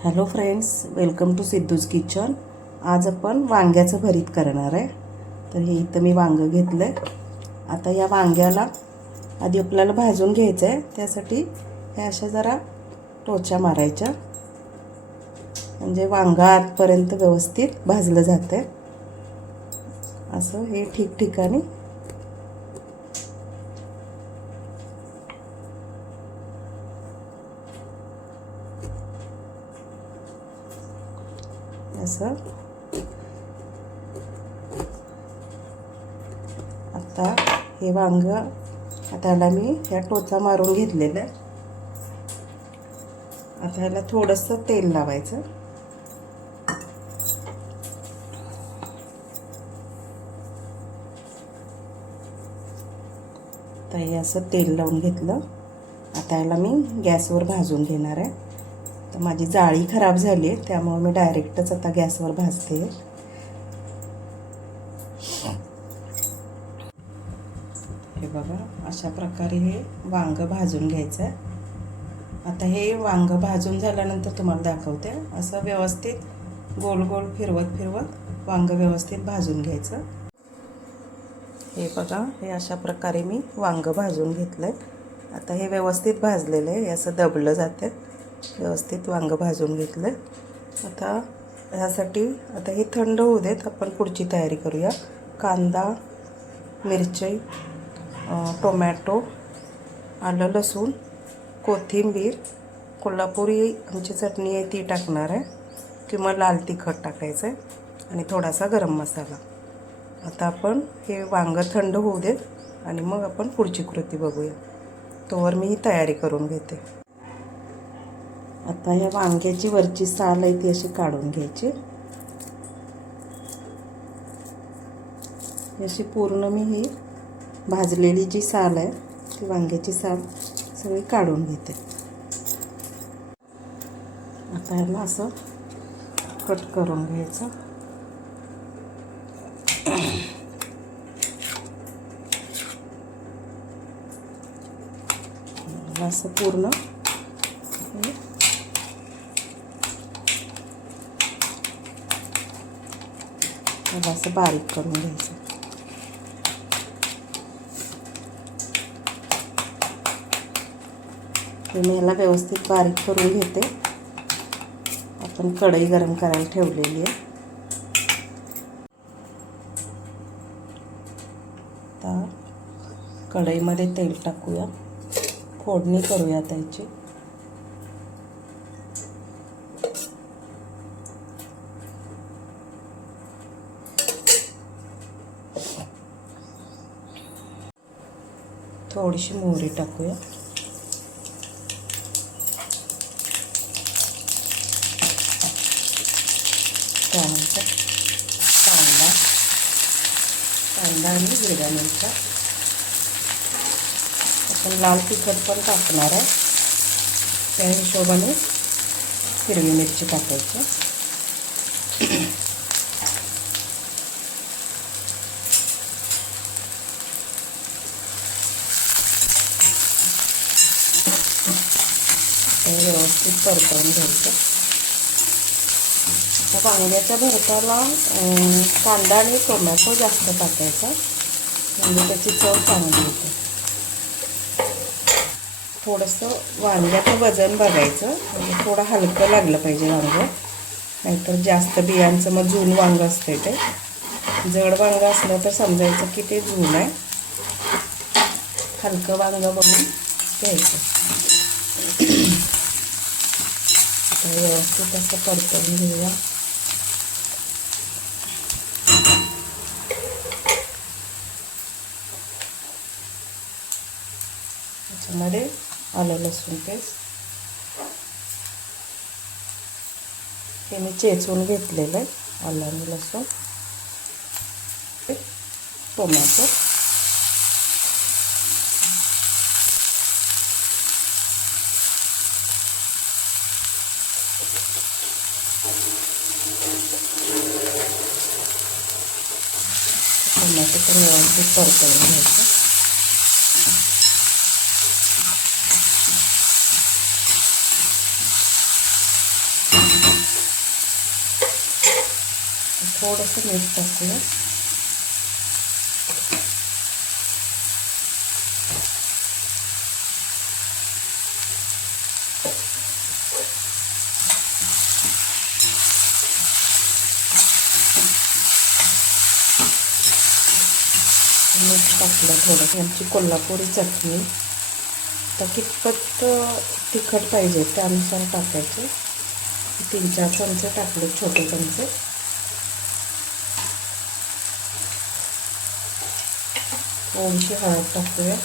Hello friends, welcome to Siddhu's kitchen. आज आपण वांग्याचं भरीत करणार आहे। तर हे इथं मी वांगं घेतलं आहे। आता या वांग्याला आधी आपल्याला भाजून घ्यायचं आहे। त्यासाठी हे अशा जरा टोचा मारायच्या, म्हणजे वांगं आतपर्यंत व्यवस्थित भाजलं जातं। असं हे ठिकठिकाणी असं। आता हे वांग आता मी ह्या टोचा मारून घेतलेला आहे। आता ह्याला थोडंसं तेल लावायचं। तर हे असं तेल लावून घेतलं। आता ह्याला मी गॅसवर भाजून घेणार आहे। तर माझी जाळी खराब झाली आहे, त्यामुळे मी डायरेक्टच आता गॅसवर भाजते। हे बघा, अशा प्रकारे हे वांग भाजून घ्यायचं आहे। आता हे वांग भाजून झाल्यानंतर तुम्हाला दाखवते। असं व्यवस्थित गोल गोल फिरवत वांग व्यवस्थित भाजून घ्यायचं। हे बघा, हे अशा प्रकारे मी वांग भाजून घेतलंय। आता हे व्यवस्थित भाजलेलं आहे, असं दबलं जातं। व्यवस्थित वांग भाजून घेतलं। आता ह्यासाठी आता हे थंड होऊ देत, आपण पुढची तयारी करूया। कांदा, मिरची, टोमॅटो, आलं लसूण, कोथिंबीर, कोल्हापुरी आमची चटणी आहे ती टाकणार आहे, किंवा लाल तिखट टाकायचं आहे, आणि थोडासा गरम मसाला। आता आपण हे वांग थंड होऊ देत आणि मग आपण पुढची कृती बघूया। तोवर मी ही तयारी करून घेते। आता या वांग्याची वरची साल आहे ती अशी काढून घ्यायची। अशी पूर्ण मी ही भाजलेली जी साल आहे ती वांग्याची साल सगळी काढून घेते। आता ह्याला असं कट करून घ्यायचं। असं पूर्ण असं बारीक करून घ्यायचं। मी याला व्यवस्थित बारीक करून घेते। आपण कढई गरम करायला ठेवलेली आहे। आता कढईमध्ये तेल टाकूया, फोडणी करूया त्याची। थोडीशी मोहरी टाकूया। त्यानंतर कांदा आणि हिरव्या मिरच्या। आपण लाल तिखट पण टाकणार आहे, त्या हिशोबाने हिरवी मिरची टाकायची। व्यवस्थित परतवून घ्यायचं। आता वांग्याच्या भरताला कांदा आणि टोमॅटो जास्त टाकायचा, म्हणजे त्याची चव चांगली येते। थोडंसं वांग्याचं वजन बघायचं, म्हणजे थोडं हलकं लागलं पाहिजे वांगं, नाहीतर जास्त बियांचं मग जून वांगं असते ते। जड वांगं असलं तर समजायचं की ते जून आहे। हलकं वांगं बघून घ्यायचं। व्यवस्थित असं परतवून घेऊया। त्याच्यामध्ये आलं लसूण पेस्ट हे मी चेचून घेतलेलं आहे, आलं आणि लसूण, टोमॅटो, टोमॅटो पण व्यवस्थित परतवून घ्यायचं। थोडंसं मीठ टाकूया. मीठ टाकलं थोडं. आमची कोल्हापुरी चटणी तर कितपत तिखट पाहिजे त्यानुसार टाकायचे. 3-4 चमचे टाकले, छोटे चमचे. थोडीशी हळद टाकूया.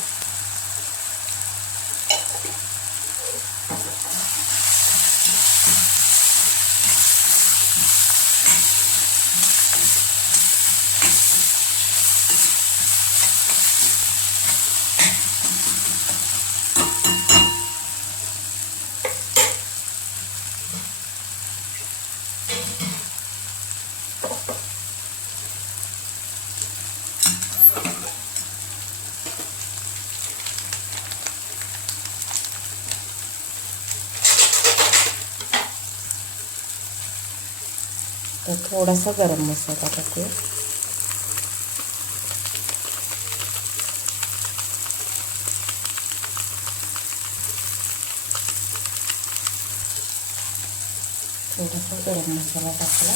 तर थोडासा गरम मसाला टाकूया. थोडासा गरम मसाला टाकला.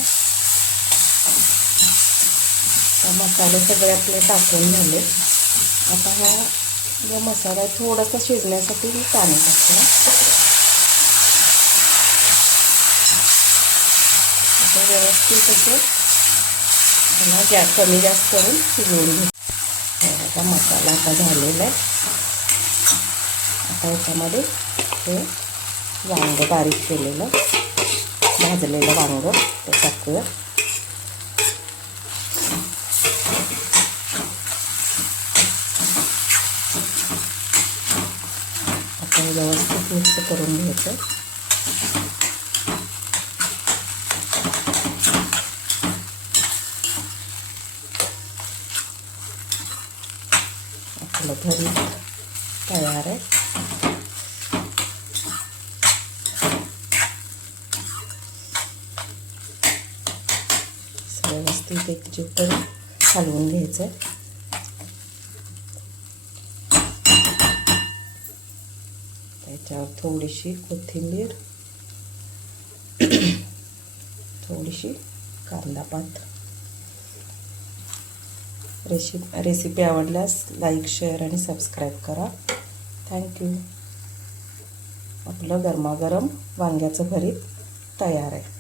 तर मसाले सगळे आपले टाकून झाले. आता हा जो मसाला आहे थोडासा शिजण्यासाठी मी पाणी टाकलं. आता व्यवस्थित असं त्याला कमी जास्त करून शिजवून घेऊ. आता मसाला आता झालेला आहे. आता याच्यामध्ये हे वांगं बारीक केलेलं भाजलेलं वांगं ते टाकूया. आता हे व्यवस्थित मिक्स करून घ्यायचं. आपलं भरीत तयार आहे. व्यवस्थित एकजीव करून हलवून घ्यायचं. त्याच्यावर थोडीशी कोथिंबीर, थोडीशी कांदापात. रेसिपी आवडल्यास लाईक, शेअर आणि सबस्क्राईब करा. थँक्यू. आपलं गरमागरम वांग्याचं भरीत तयार आहे.